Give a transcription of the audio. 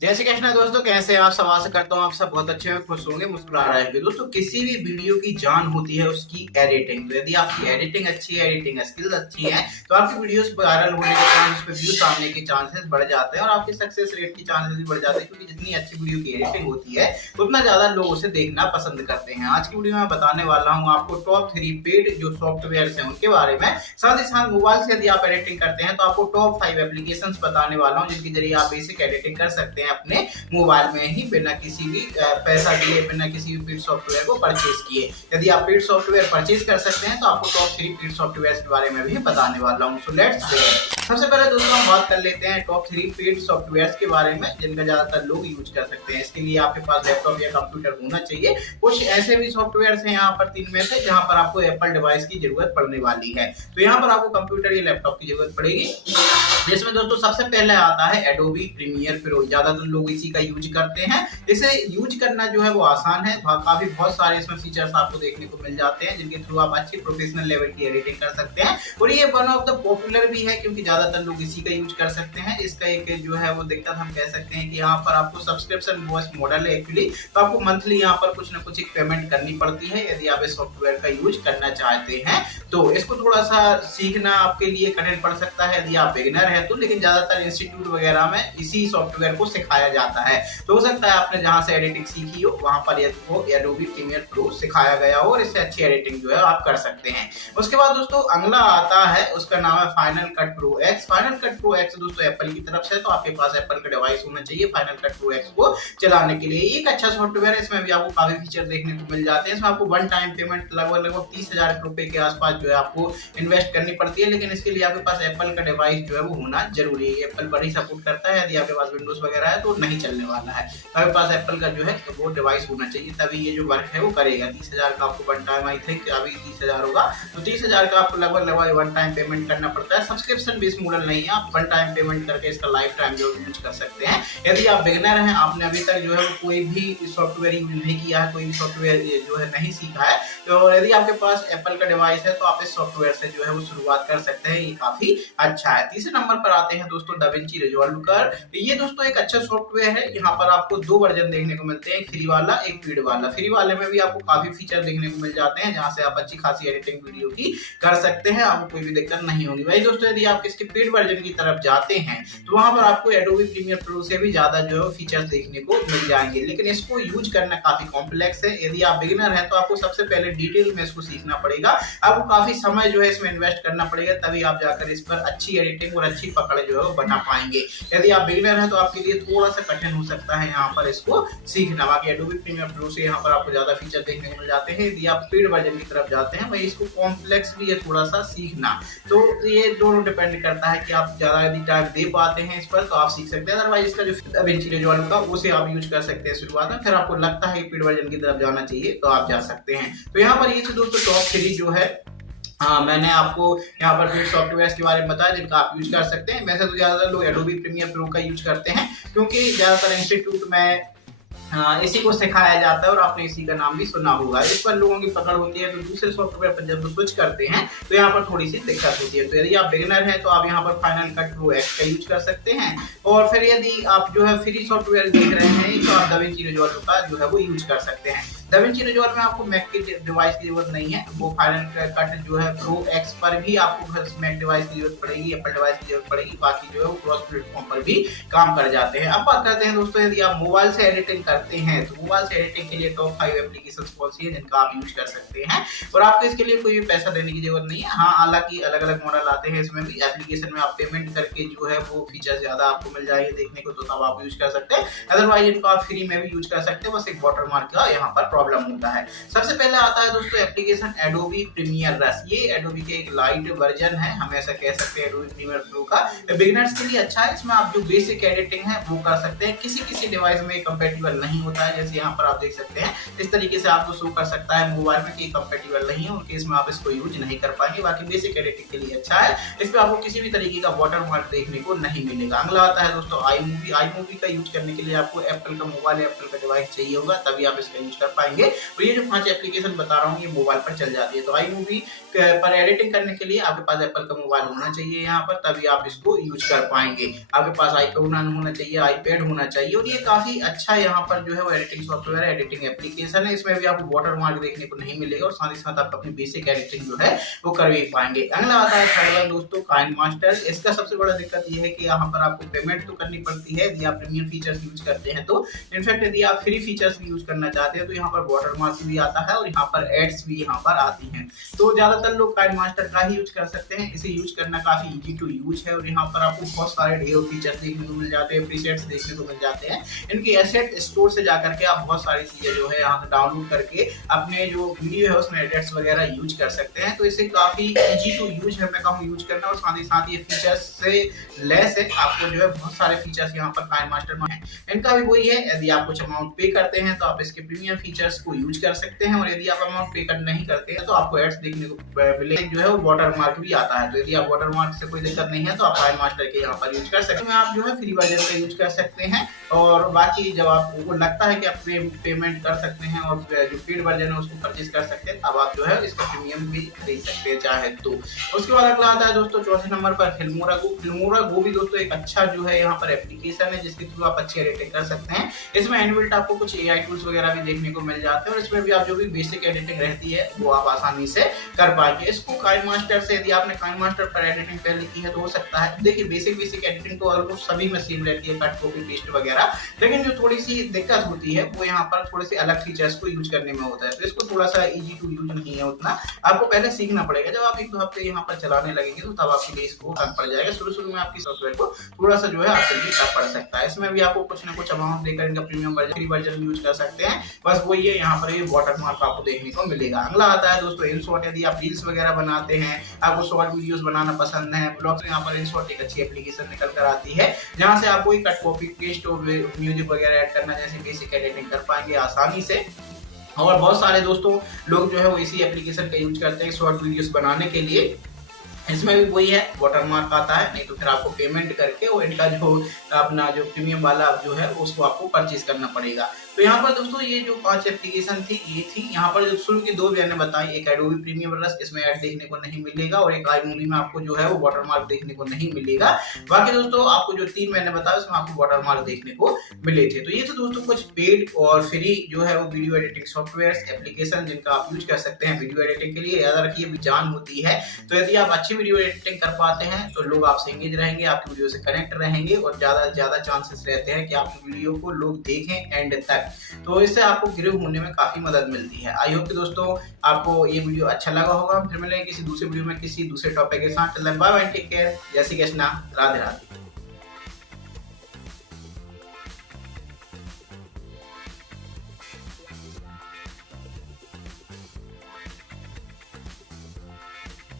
जय श्री कृष्ण दोस्तों, कैसे हैं आप सब। आशा करता हूँ आप सब बहुत अच्छे हैं, खुश होंगे, मुस्कुरा रहे होंगे। दोस्तों, किसी भी वीडियो की जान होती है उसकी एडिटिंग। तो यदि आपकी एडिटिंग अच्छी है, एडिटिंग स्किल्स अच्छी है, तो आपकी वीडियोस वायरल होने के चांस, उस पर व्यूज आने के चांसेस बढ़ जाते हैं और आपके सक्सेस रेट की चांसेस भी बढ़ जाते हैं। क्योंकि जितनी अच्छी वीडियो की एडिटिंग होती है उतना ज्यादा लोग उसे देखना पसंद करते हैं। आज की वीडियो में बताने वाला हूँ आपको टॉप 3 पेड जो सॉफ्टवेयर हैं उनके बारे में। साथ ही साथ मोबाइल से यदि आप एडिटिंग करते हैं तो आपको टॉप 5 एप्लीकेशन बताने वाला हूँ जिनके जरिए आप बेसिक एडिटिंग कर सकते हैं अपने मोबाइल में ही, बिना किसी भी पैसा दिए, बिना किसी भी पेड सॉफ्टवेयर को परचेज किए। यदि आप पेड सॉफ्टवेयर परचेज कर सकते हैं तो आपको टॉप 3 पेड सॉफ्टवेयर के बारे में भी बताने वाला हूँ। So let's begin. सबसे पहले दोस्तों हम बात कर लेते हैं टॉप 3 पेड सॉफ्टवेयर के बारे में जिनका ज्यादातर लोग यूज कर सकते हैं। इसके लिए आपके पास लैपटॉप या कंप्यूटर होना चाहिए। कुछ ऐसे भी सॉफ्टवेयर हैं यहाँ पर 3 में से जहाँ पर आपको एप्पल डिवाइस की जरूरत पड़ने वाली है। तो यहाँ पर आपको कंप्यूटर या लैपटॉप की जरूरत पड़ेगी, जिसमें दोस्तों सबसे पहले आता है एडोबी प्रीमियर प्रो। ज्यादातर लोग इसी का यूज करते हैं। इसे यूज करना जो है वो आसान है। काफी बहुत सारे इसमें फीचर्स आपको देखने को मिल जाते हैं जिनके थ्रू आप अच्छी प्रोफेशनल लेवल की एडिटिंग कर सकते हैं। और ये वन ऑफ द पॉपुलर भी है क्योंकि ज्यादातर लोग इसी का यूज कर सकते हैं। इसका एक जो है वो दिक्कत हम कह सकते हैं कि यहाँ पर आपको सब्सक्रिप्शन बेस्ड मॉडल है एक्चुअली, तो आपको मंथली यहाँ पर कुछ ना कुछ एक पेमेंट करनी पड़ती है यदि आप इस सॉफ्टवेयर का यूज करना चाहते हैं। तो इसको थोड़ा सा सीखना आपके लिए कठिन पड़ सकता है यदि आप बिगिनर है तो, लेकिन ज्यादातर इंस्टीट्यूट वगैरह में इसी सॉफ्टवेयर को सिखाया जाता है। तो हो सकता है आपने जहां से एडिटिंग सीखी हो वहां पर एडोबी प्रीमियर प्रो सिखाया गया हो और इससे अच्छी एडिटिंग जो है आप कर सकते हैं। उसके बाद दोस्तों अगला आता है, उसका नाम है final cut pro x. Final cut pro x दोस्तों एप्पल की तरफ से, तो आपके पास एप्पल का डिवाइस होना चाहिए फाइनल कट प्रो एक्स को चलाने के लिए। एक अच्छा सॉफ्टवेयर है, इसमें भी आपको काफी फीचर देखने को मिल जाते हैं। इसमें आपको वन टाइम पेमेंट लगभग 30,000 रुपए के आसपास जो है आपको इन्वेस्ट करनी पड़ती है, लेकिन इसके लिए आपके पास एप्पल का डिवाइस जो है वो होना जरूरी है। एप्पल पर ही सपोर्ट करता है। यदि आपके पास विंडोज वगैरह है तो नहीं चलने वाला है। तो आपके पास एप्पल का जो है वो डिवाइस होना चाहिए, तभी ये जो वर्क है वो करेगा। 30,000 का आपको वन टाइम, आई थिंक अभी 30,000 होगा, तो 30,000 का आपको लगभग वन टाइम पेमेंट करना पड़ता है। सब्सक्रिप्शन बेस्ड मॉडल नहीं है, आप वन टाइम पेमेंट करके इसका लाइफ टाइम जो यूज कर सकते हैं। यदि आप बिगिनर हैं, आपने अभी तक जो है कोई भी सॉफ्टवेयर यूज नहीं किया है, कोई भी सॉफ्टवेयर जो है नहीं सीखा है, तो यदि आपके पास एप्पल का डिवाइस है तो आप इस सॉफ्टवेयर से जो है वो शुरुआत कर सकते हैं। ये काफी अच्छा है। तीसरे नंबर पर आते हैं दोस्तों डाविंची रिजॉल्व कर। ये दोस्तों एक अच्छा सॉफ्टवेयर है। यहाँ पर आपको 2 वर्जन देखने को मिलते हैं, एक फ्री वाला एक पेड वाला। फ्री वाले में भी आपको काफी फीचर देखने को मिल जाते हैं जहाँ से आप अच्छी खासी एडिटिंग वीडियो की कर सकते हैं, आपको कोई भी दिक्कत नहीं होगी। वही दोस्तों यदि आप इसके पेड वर्जन की तरफ जाते हैं तो वहां पर आपको एडोबी प्रीमियर प्रो से भी ज्यादा जो है फीचर्स देखने को मिल जाएंगे, लेकिन इसको यूज करना काफी कॉम्प्लेक्स है। यदि आप बिगिनर हैं तो आपको सबसे पहले डिटेल में इसको सीखना पड़ेगा। आपको काफी समय जो है इसमें इन्वेस्ट करना पड़ेगा, तभी आप जाकर इस पर अच्छी एडिटिंग और अच्छी पकड़ जो है वो बना पाएंगे। यदि आप बिगिनर हैं तो आपके लिए थोड़ा सा कठिन हो सकता है यहाँ पर इसको सीखना। बाकी एडोबी प्रीमियर प्रो से यहाँ पर आपको ज्यादा फीचर देखने को मिल जाते हैं। यदि आप पेड वर्जन की तरफ जाते हैं वही इसको कॉम्प्लेक्स भी है थोड़ा सा सीखना। तो ये दोनों डिपेंड करता है कि आप ज्यादा यदि टाइम दे पाते हैं इस पर तो आप सीख सकते हैं। अदरवाइज इसका जो डाविंची रिजॉल्व का उसे आप यूज कर सकते हैं शुरुआत में, फिर आपको लगता है पेड वर्जन की तरफ जाना चाहिए तो आप जा सकते हैं। तो यहाँ पर ये दोस्तों टॉप 3 जो है मैंने आपको यहाँ पर पेड सॉफ्टवेयर के बारे में बताया जिनका आप यूज कर सकते हैं। वैसे तो ज्यादातर लोग एडोबी प्रीमियर प्रो का यूज करते हैं क्योंकि ज्यादातर इंस्टीट्यूट में इसी को सिखाया जाता है और आपने इसी का नाम भी सुना होगा। इस पर लोगों की पकड़ होती है, तो दूसरे सॉफ्टवेयर पर जब वो स्विच करते हैं तो यहाँ पर थोड़ी सी दिक्कत होती है। तो यदि आप बिगिनर हैं तो आप यहाँ पर फाइनल कट प्रो एक्स का यूज कर सकते हैं, और फिर यदि आप जो है फ्री सॉफ्टवेयर देख रहे हैं तो आप डाविंची रिजॉल्व का जो है वो यूज कर सकते हैं। डाविंची रिजॉल्व में आपको मैक के डिवाइस की जरूरत नहीं है, वो फाइनल कट जो है प्रो एक्स पर भी आपको मैक डिवाइस की जरूरत पड़ेगी, एप्पल डिवाइस की जरूरत पड़ेगी। बाकी जो है वो क्रॉस प्लेटफॉर्म पर भी काम कर जाते हैं। अब बात करते हैं दोस्तों यदि आप मोबाइल से एडिटिंग करते हैं तो मोबाइल से एडिटिंग के लिए टॉप 5 एप्लीकेशंस कौन सी है जिनका आप यूज कर सकते हैं, और आपको इसके लिए कोई भी पैसा देने की जरूरत नहीं है। हाँ, हालांकि अलग अलग मॉडल आते हैं इसमें भी, एप्लीकेशन में आप पेमेंट करके जो है वो फीचर ज्यादा आपको मिल जाएंगे देखने को, तो तब आप यूज कर सकते हैं। अदरवाइज इनको आप फ्री में भी यूज कर सकते हैं, बस एक वाटरमार्क का यहाँ पर प्रॉब्लम होता है। सबसे पहले आता है दोस्तों एप्लीकेशन एडोबी प्रीमियर रस। ये एडोबी के एक लाइट वर्जन है, हम ऐसा कह सकते हैं एडोबी प्रीमियर प्रो का। बिगिनर्स के लिए अच्छा है। इसमें आप जो बेसिक एडिटिंग है वो कर सकते हैं। किसी डिवाइस में कंपैटिबल नहीं होता है, जैसे यहाँ पर आप देख सकते हैं इस तरीके से आपको शो कर सकता है मोबाइल में कि कंपैटिबल नहीं है, उनके इसमें आप इसको यूज नहीं कर पाएंगे। बाकी बेसिक एडिटिंग के लिए अच्छा है। इस पर आपको किसी भी तरीके का वाटरमार्क देखने को नहीं मिलेगा। अगला आता है दोस्तों आई मूवी। आई मूवी का यूज करने के लिए आपको एप्पल का मोबाइल या एप्पल का डिवाइस चाहिए होगा, तभी आप इसका यूज कर पाएंगे। पाएंगे। और ये जो 5 एप्लीकेशन बता रहा हूँ ये मोबाइल पर चल जाती है। तो आई मूवी पर एडिटिंग करने के लिए आपके पास एप्पल का मोबाइल होना चाहिए यहाँ पर, तभी आप इसको यूज कर पाएंगे। आपके पास आईफोन होना चाहिए, आईपैड होना चाहिए। और ये काफी अच्छा यहाँ पर जो है वो एडिटिंग सॉफ्टवेयर है, एडिटिंग एप्लीकेशन है। इसमें भी आपको वाटर मार्क देखने को नहीं मिलेगा और साथ ही साथ आप अपनी बेसिक एडिटिंग जो है वो कर भी पाएंगे। अगला आता है थर्ड वन दोस्तों, काइनमास्टर। इसका सबसे बड़ा दिक्कत ये है कि यहाँ पर आपको पेमेंट तो करनी पड़ती है यदि आप प्रीमियम फीचर्स यूज करते हैं तो। इनफैक्ट यदि आप फ्री फीचर्स भी यूज करना चाहते हैं तो यहाँ पर वाटर मार्क भी आता है और यहाँ पर एड्स भी यहाँ पर आती हैं। तो ज्यादातर लोग काइनमास्टर का ही यूज कर सकते हैं। इसे यूज करना काफी इजी टू यूज है और यहाँ पर आपको बहुत सारे ढेर फीचर्स देखने को मिल जाते हैं, प्रीसेट्स देखने को मिल जाते हैं। इनके एसेट स्टोर से जाकर के आप बहुत सारी चीजें जो है यहाँ से डाउनलोड करके अपने जो वीडियो है उसमें एडिट्स वगैरह यूज कर सकते हैं। तो इसे काफी इजी टू यूज है, मैं कहूँ यूज करना। और साथ ही साथ ये फीचर्स से लेस है, आपको जो है बहुत सारे फीचर्स यहाँ पर काइनमास्टर में है। इनका भी वही है, यदि आप कुछ अमाउंट पे करते हैं तो आप इसके प्रीमियम फीचर्स को यूज कर सकते हैं और यदि आप अमाउंट पे कर नहीं करते हैं तो आपको एड्स देखने को मिले, जो है वो वाटर मार्क भी आता है। तो यदि आप वाटर मार्क से कोई दिक्कत नहीं है तो आप काइनमास्टर के यहाँ पर यूज कर सकते हैं। आप जो है फ्री वर्जन का यूज कर सकते हैं और बाकी जब आपको लगता है कि आप पेमेंट कर सकते हैं और जो पेड वर्जन है उसको परचेज कर सकते हैं, तब आप जो है इसका प्रीमियम भी खरीद सकते हैं चाहे तो। उसके बाद अगला आता है दोस्तों चौथे नंबर पर फिल्मोरा गो। फिल्मोरा गो भी दोस्तों एक अच्छा जो है यहाँ पर एप्लीकेशन है जिसके थ्रू आप अच्छी एडिटिंग कर सकते हैं। इसमें इनबिल्ट आपको कुछ एआई टूल्स वगैरह भी देखने को मिल जाते हैं और इसमें भी आप जो भी बेसिक एडिटिंग रहती है वो आप आसानी से कर पाएंगे। इसको काइनमास्टर से यदि आपने काइनमास्टर पर एडिटिंग पहले की है तो हो सकता है। देखिए बेसिक एडिटिंग तो ऑलमोस्ट सभी में सेम रहती है, कट कॉपी पेस्ट वगैरह, लेकिन जो थोड़ी सी दिक्कत होती है वो यहाँ पर थोड़े से अलग फीचर्स को यूज करने में होता है। तो इसको थोड़ा सा इजी टू यूज नहीं है उतना, आपको पहले सीखना पड़ेगा। जब आप 1-2 हफ्ते यहाँ पर चलाने लगेंगे तो तब आपके लिए इसको आसान पड़ जाएगा। शुरू में आपकी सॉफ्टवेयर को थोड़ा सा जो है आपके लिए टफ पड़ सकता है। इसमें भी आपको कुछ ना कुछ अमाउंट देकर इनका premium version, free version use कर सकते हैं। बस वही है, यहाँ पर ये वाटर मार्क आपको देखने को मिलेगा। अगला आता है दोस्तों इनशॉट। यदि आप रील्स वगैरह बनाते हैं, आपको शॉर्ट वीडियोस बनाना पसंद है, ब्लॉग्स में, यहाँ पर इनशॉट एक अच्छी एप्लीकेशन निकल कर आती है जहाँ से आप कोई कट कॉपी पेस्ट और म्यूजिक वगैरह ऐड करना जैसे बेसिक एडिटिंग कर पाएंगे आसानी से। और बहुत सारे दोस्तों लोग जो है वो इसी एप्लीकेशन का यूज करते हैं शॉर्ट वीडियोस बनाने के लिए। इसमें भी वही है, वाटरमार्क आता है, नहीं तो फिर आपको पेमेंट करके और इनका जो अपना जो प्रीमियम वाला जो है उसको आपको परचेज करना पड़ेगा। तो यहाँ पर दोस्तों ये जो 5 एप्लीकेशन थी ये थी। यहाँ पर जो शुरू की 2 मैंने बताई, एक एडोबी प्रीमियम प्लस, इसमें ऐड देखने को नहीं मिलेगा, और एक iMovie में आपको जो है वो वाटरमार्क देखने को नहीं मिलेगा। बाकी दोस्तों आपको जो 3 मैंने बताया उसमें आपको वाटरमार्क देखने को मिले थे। तो ये तो दोस्तों कुछ पेड और फ्री जो है वो वीडियो एडिटिंग सॉफ्टवेयर एप्लीकेशन जिनका आप यूज कर सकते हैं वीडियो एडिटिंग के लिए। याद रखिए भी जान होती है, तो यदि आप अच्छी वीडियो एडिटिंग कर पाते हैं तो लोग आपसे एंगेज रहेंगे, आपकी वीडियो से कनेक्ट रहेंगे और ज्यादा चांसेस रहते हैं कि आपकी वीडियो को लोग देखें एंड तक। तो इससे आपको ग्रो होने में काफी मदद मिलती है। आई होप कि दोस्तों आपको ये वीडियो अच्छा लगा होगा। फिर मिलेंगे किसी दूसरे वीडियो में किसी दूसरे टॉपिक के साथ। बाय बाय, टेक केयर, जय श्री कृष्णा, राधे राधे।